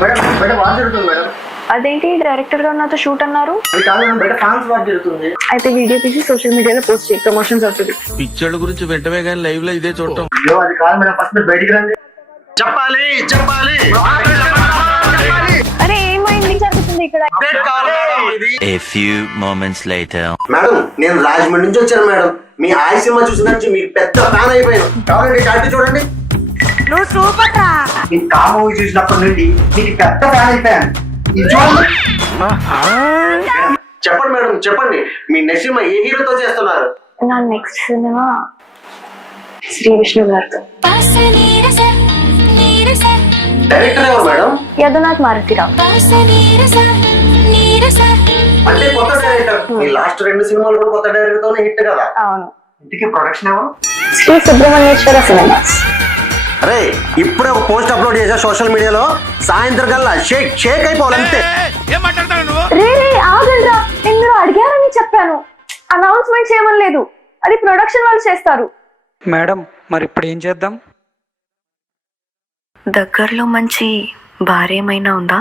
Madam బయట war జరుగుతుంది madam. అదేంటి డైరెక్టర్ గారు నాతో షూట్ అన్నారు? అది కాదు మేడం, బయట ఫ్యాన్స్ వార్ జరుగుతుంది. అయితే వీడియో తీసి సోషల్ మీడియాలో పోస్ట్ చేయి, ప్రమోషన్స్ అవుతుంది. పిక్చర్ల గురించి వెంటనే కానీ లైవ్ లో ఇదే చూడటం. అయ్యో అది కాదు మేడం, ఫస్ట్ మీరు బయటికి రండి. చెప్పాలి చెప్పాలి. అరే ఏమైంది జరుగుతుంది ఇక్కడ? A few moments later. Madam నేను రాజమండ్రి నుంచి వచ్చాను మేడం. మీ ఆయి సినిమా చూసిన నుంచి మీకు పెద్ద ఫ్యాన్ అయిపోయాను. కావాలండి టాటూ చూడండి. నువ్వు సూపర్ రా. మీ కా మూవీ చూసినప్పటి నుండి మీకు పెద్ద ఫ్యాన్ అయిపోయాను. ఇది చూడండి. చెప్పండి మేడం చెప్పండి, మీ నెక్స్ట్ సినిమా ఏ హీరోతో చేస్తున్నారు? నా నెక్స్ట్ సినిమా శ్రీ విష్ణు గారితో. డైరెక్టర్ ఎవరు మేడం? యదునాథ్ మారుతిరావు. అంటే కొత్త డైరెక్టర్. మీ లాస్ట్ 2 సినిమాలు కూడా కొత్త డైరెక్టర్ తోనే హిట్ కదా. అవును. ఇంటికి ప్రొడక్షన్ ఎవరు? శ్రీ సుబ్రహ్మణ్యేశ్వర సినిమాస్. అరే ఇప్పుడే ఒక పోస్ట్ అప్లోడ్ చేసా సోషల్ మీడియాలో, సాయంత్రం కల్లా షేక్ అయిపోవాలంతే. రే ఆగండ్రా, నేను అడిగారని చెప్పాను. అనౌన్స్మెంట్ చేయమని లేదు, అది ప్రొడక్షన్ వాళ్ళు చేస్తారు. మేడం మరి ఇప్పుడు ఏం చేద్దాం? దగ్గరలో మంచి బార్ ఏమైనా ఉందా?